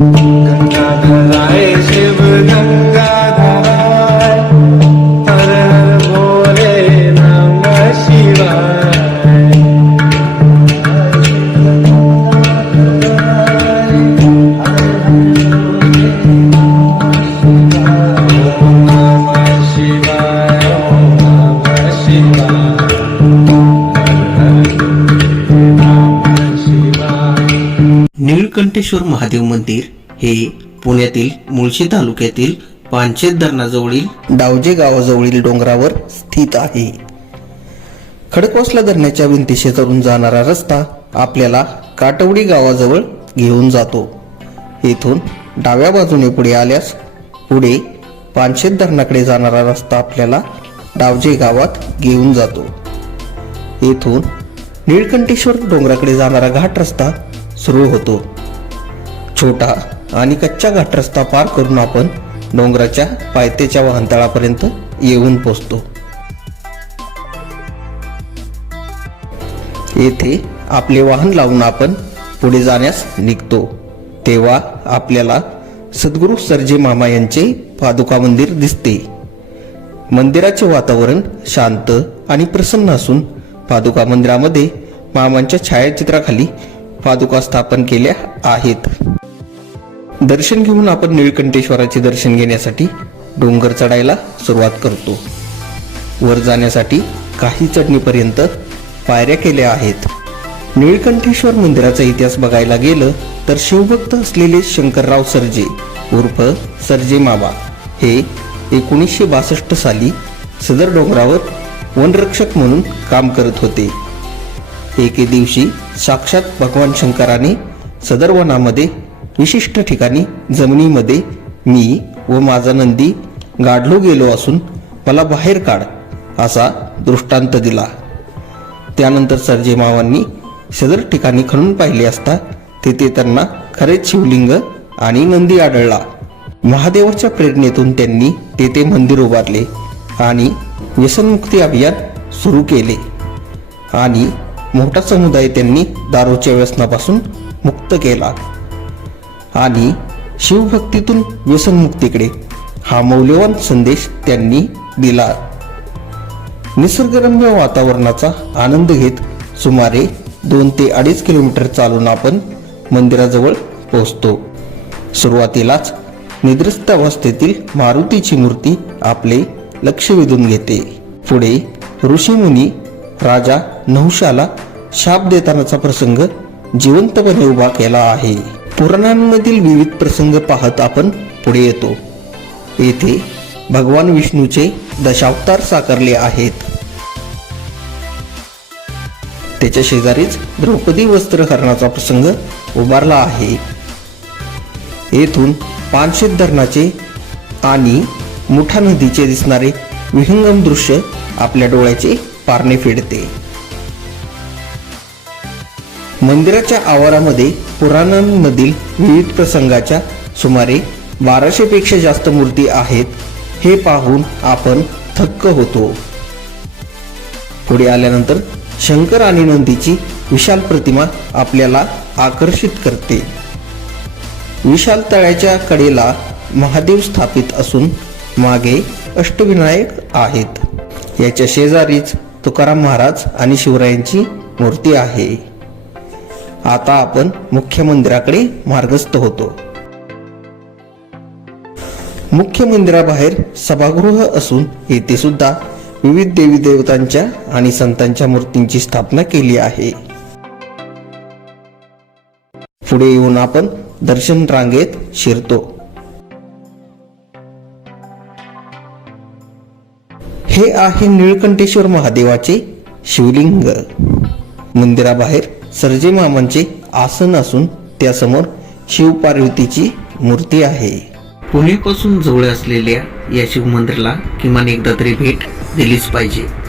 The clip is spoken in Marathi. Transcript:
Cantata निळकंठेश्वर महादेव मंदिर हे पुण्यातील मुळशी तालुक्यातील पानशेत धरणाजवळील डावजे गावाजवळील डोंगरावर स्थित आहे खडकवासला धरण्याच्या भिंती शेजारून जाणारा रस्ता आपल्याला काटवडी गावाजवळ घेऊन जातो येथून डाव्या बाजूने पुढे आल्यास पुढे पानशेत धरणाकडे जाणारा रस्ता आपल्याला डावजे गावात घेऊन जातो येथून निळकंठेश्वर डोंगराकडे जाणारा घाट रस्ता सुरू होतो छोटा आणि कच्चा घाट रस्ता पार करून आपण डोंगराच्या पायथ्याच्या वाहनतळापर्यंत येऊन पोचतो येथे आपले वाहन लावून आपण पुढे जाण्यास निघतो तेव्हा आपल्याला सद्गुरू सरजे मामा यांचे पादुका मंदिर दिसते मंदिराचे वातावरण शांत आणि प्रसन्न असून पादुका मंदिरामध्ये मामांच्या छायाचित्राखाली पादुका स्थापन केल्या आहेत दर्शन घेऊन आपण निळकंठेश्वराचे दर्शन घेण्यासाठी डोंगर चढायला सुरुवात करतो वर जाण्यासाठी काही चढणीपर्यंत पायऱ्या केल्या आहेत निळकंठेश्वर मंदिराचा इतिहास बघायला गेलं तर शिवभक्त असलेले शंकरराव सरजे उर्फ सरजे माबा हे एकोणीसशे बासष्ट साली सदर डोंगरावर वनरक्षक म्हणून काम करत होते एके दिवशी साक्षात भगवान शंकराने सदर वनामध्ये विशिष्ट ठिकाणी जमिनीमध्ये मी व माझा नंदी गाढलो गेलो असून मला बाहेर काढ असा दृष्टांत दिला त्यानंतर सरजे मावांनी सदर ठिकाणी खणून पाहिले असता तेथे त्यांना खरेच शिवलिंग आणि नंदी आढळला महादेवाच्या प्रेरणेतून त्यांनी तेथे मंदिर उभारले आणि व्यसनमुक्ती अभियान सुरू केले आणि मोठा समुदाय त्यांनी दारूच्या व्यसनापासून मुक्त केला आणि शिवभक्तीतून व्यसनमुक्तीकडे हा मौल्यवान संदेश त्यांनी दिला निसर्गरम्य वातावरणाचा आनंद घेत सुमारे दोन ते अडीच किलोमीटर चालून आपण मंदिराजवळ पोहोचतो सुरुवातीलाच अवस्थेतील मारुतीची मूर्ती आपले लक्ष वेधून घेते पुढे मुनी राजा नहुशाला शाप देतानाचा प्रसंग जिवंतपणे उभा केला आहे पुराणांमधील विविध प्रसंग पाहत आपण पुढे येतो येथे भगवान विष्णूचे दशावतार साकारले आहेत त्याच्या शेजारीच द्रौपदी वस्त्र वस्त्रहरणाचा प्रसंग उभारला आहे येथून पानशेत धरणाचे आणि मुठा नदीचे दिसणारे विहंगम दृश्य आपल्या डोळ्याचे पारणे फेडते मंदिराच्या आवारामध्ये पुराणांमधील विविध प्रसंगाच्या सुमारे बाराशेपेक्षा जास्त मूर्ती आहेत हे पाहून आपण थक्क होतो पुढे आल्यानंतर शंकर आणि नंदीची विशाल प्रतिमा आपल्याला आकर्षित करते विशाल तळ्याच्या कडेला महादेव स्थापित असून मागे अष्टविनायक आहेत याच्या शेजारीच तुकाराम महाराज आणि शिवरायांची मूर्ती आहे आता आपण मुख्य मंदिराकडे मार्गस्थ होतो मुख्य मंदिराबाहेर सभागृह असून येथे सुद्धा विविध देवी देवतांच्या आणि संतांच्या मूर्तींची स्थापना केली आहे पुढे येऊन आपण दर्शन रांगेत शिरतो हे आहे निळकंठेश्वर महादेवाचे शिवलिंग मंदिराबाहेर सर्जेमामांचे आसन असून त्यासमोर शिवपार्वतीची मूर्ती आहे पुणेपासून जवळ असलेल्या या शिवमंदिराला किमान एकदा तरी भेट दिलीच पाहिजे